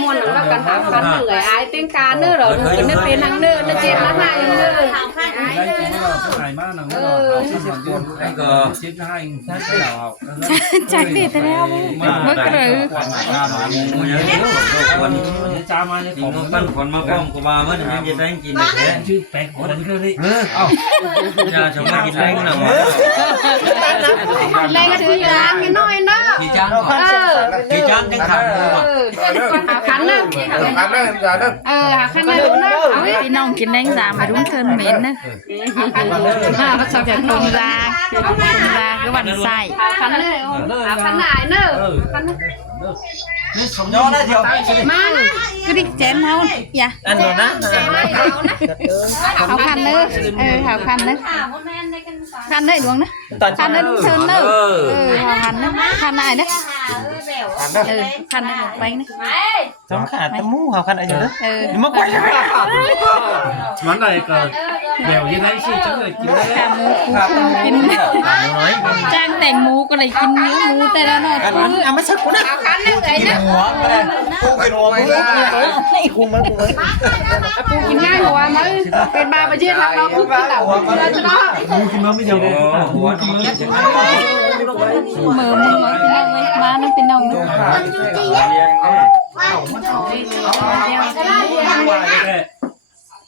มวนแล้วกันหาคันเหนื่อยไอ้เต้งการเนื้อเหรอกินไม่เป็นนังเนื้อเจ็บมาหาอย่างเนื้อ จักดีแต่แล้วเมื่อกระรือ ปั้นคนมาป้องกูมาเมื่อยังจะได้กินเลยชื่อแปลกคนคือดิอย่าชมมากินแรงนะ แรงถือยางนิดหน่อยเนาะ กี่จานกี่จานจังขันหาคันนึงหาคันนึงนะเอา พี่น้องกินแรงสามมารุ่งเทินเหม็นนะชอบจากตรงราก็วันใส่ คันเลยหาคันไหนเนอะคันนึง ย่อได้เดียว มานะ ก็ดิเจนเท่าอย่า อันนี้นะ เอาคันเนอะเอาคันเนอะคันเนอะดวงนะคันเนอะรุ่งเทินเนอะคันเนอะคันไหนนะคันเนอะไปนะ สองขาตะมูเขาคันอะไรอยู่เด้อมาไกวจังมันอะไรก็เดี๋ยวยังไงสิจังเลยกินได้ ขาหมูกินจ้างแต่งหมูก็เลยกินเนื้อหมูแต่ละหน่อยคือ เอามาสักคนนะ เอาคันนึงเลยนะ หัวก็ได้กูเป็นหัวไม่ได้ให้คุมมันคุมมัน ปูกินง่ายหัวมั้งเป็นบาประเทศทางเราคุกกินเหล่าเราจะเนาะ กูกินมันไม่ยอมหัวกินมันจะ เหมือพี่น้องเลยมานั่นเป็นน้องนึง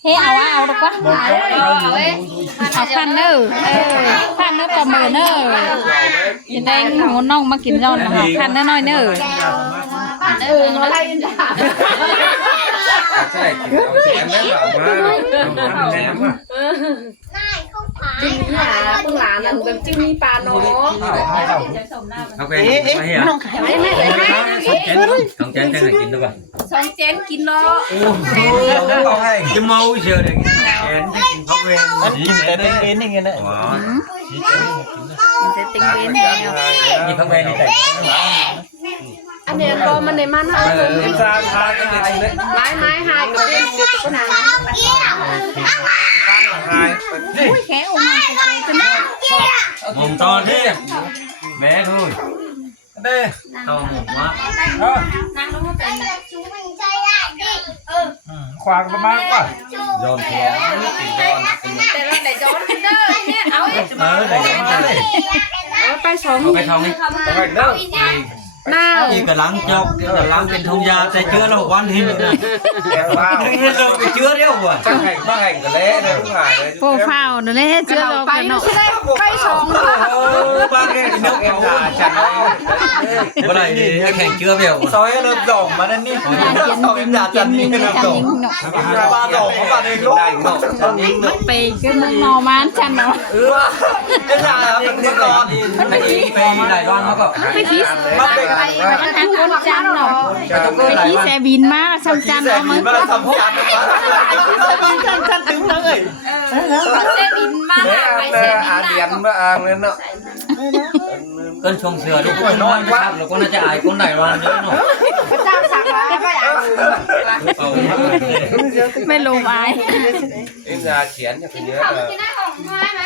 เฮ้เอาดีกว่าเอาคันเนอร์คันเนอร์ประเมินเนอร์กินแดงหัวน้องมากินย้อนคันเนอร์น้อยเนอร์ อะไรจ้ะ ใช่เอาเสียงได้แบบว่าแหนมอ่ะ จิ้มหาปุ้งหลานนั่นเป็นจิ้มมีปลาเนาะ เอาไปไม่เหี้ย ไม่ไม่เลยให้ ต้องแจ้งจังกินด้วยป่ะ สองเจนกินเนาะ จะเมาเฉยเลยแอนจะกินพักเวรกินแต่เต็งเวรนี่ไงนะ กินแต่ติงเบนแล้ว กินพักเวรนี่แต่ อันนี้ก็มันในมันเอาเลย ซาพาก็เลยเลย ไม้หายกับเป็นเด็กก็หนา แค่องค์เป็นน้ มุมตอนที่แม่ทุนเด้ตองวะควางประมาณว่าโยนแขนติดโดน แต่เราแต่ย้อนเด้อเนี่ยเอา ไหนย้อนเลย ไปสอง เอาไปทองนี่เอาไปเด้อ หน้า อีกกระลังจอกกระลังเป็นทงยาแต่เชื้อเราวันที่นี่นะนี่เราไปเชื้อเดียวว่ะ มาแห่งกันแล้วเนี่ยผู้หายเลย ำโปรไฟล์นั่นแหละเชื่อเรา ไป กันเนาะ ไปสอง บ้านแค่นก เอ็ เอา มดาจันเลย เมื่อไหร่แข่งเชื้อเดียว ซอยเริ่มส่งมานั่นนี่สองเอ็มดาจันนี่เริ่มส่ง เนาะ มาส่งเขามาในลูกจันนี่เนาะ ไปก็มึงนอมานฉันเนาะ เอ็มดาเป็นเด็กร้อน ไปหลายวันเขาก็ ไปคิด มาเป็น มันทางคนจันเนาะไปคิดแซบินมาซ้ำจัน แต่ เอา บิ มึ น ง มาทำจันจันถึงทั้งเลย เซบินมาไปเซบิน อาเดียนมาอ่างเลยเนาะ ก็ชงเสือทุกคนน้อยครับแล้วก็น่าจะอายคนไหนวันเยอะหน่อย พระเจ้าสั่งมาไม่เอา เอา ไม่ลงอาย เอ็มดาเขียนอย่างเยอะเลย กินได้ของพ่อไหม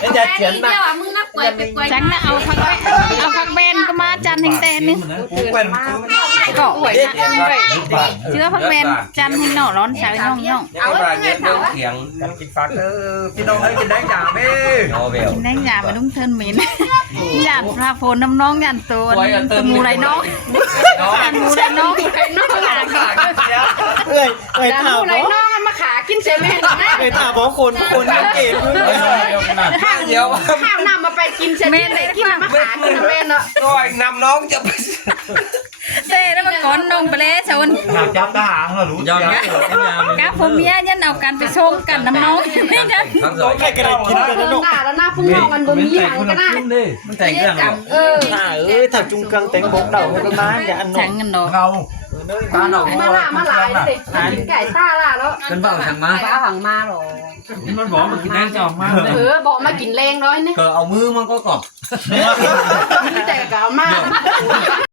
เอ็มดาเขียนนะ มึงนับกวยไปกวย จังนะเอาพักเบนก็มาจันแห่งแต่นึง กูเป็น ก็ กวย เชื่อพักเบนจันแห่งเนาะร้อนสาวย่อง เอาไปเย็นเรื่องเขียงกันกินฟักพี่น้องให้กินได้จ่าแม่ โนเบล กินได้ยามาดุ้งเทินเหม็นหยาดพระโฟนน้ำน้องหยาดตัวมูไรน้องหยาดมูไรน้องแต่ผู้ไรน้องมาขากินเซเว่นนะ ไอ้ตาบอกคนยังเก่ง ข้าวเดียวข้าวนำมาไปกินเซเว่นเลยกินมาขากินเซเว่นเนาะ ก็นำน้องจะไป เต้แล้วมาก้อนนงไปเลยชน จับทหารเหรอรู้ ยอมนะ กับผมเมียยันเอากันไปชงกันน้ำน้องไม่ได้ ทั้งส ต้ อ อง งใครกันกินกันนะลูก แล้วหน้าพุ่งนอกมันบ่มีหางก็ได้ มันแต่งเรื่องหรอ ถ้าจุงกังแต่งบกเดาให้มาอย่าอัน ฉังกันเนาะ เราตาหนอก มาละมาหลายเลยไก่ต้าล่ะแล้ว เป็นเบ้าทางมา เอาหังมาหรอ มันบอกมันกินแดงจองมาก บอกมากินแรงน้อยนี่ ก็เอามือมันก็กรอบ แต่ก็เอามา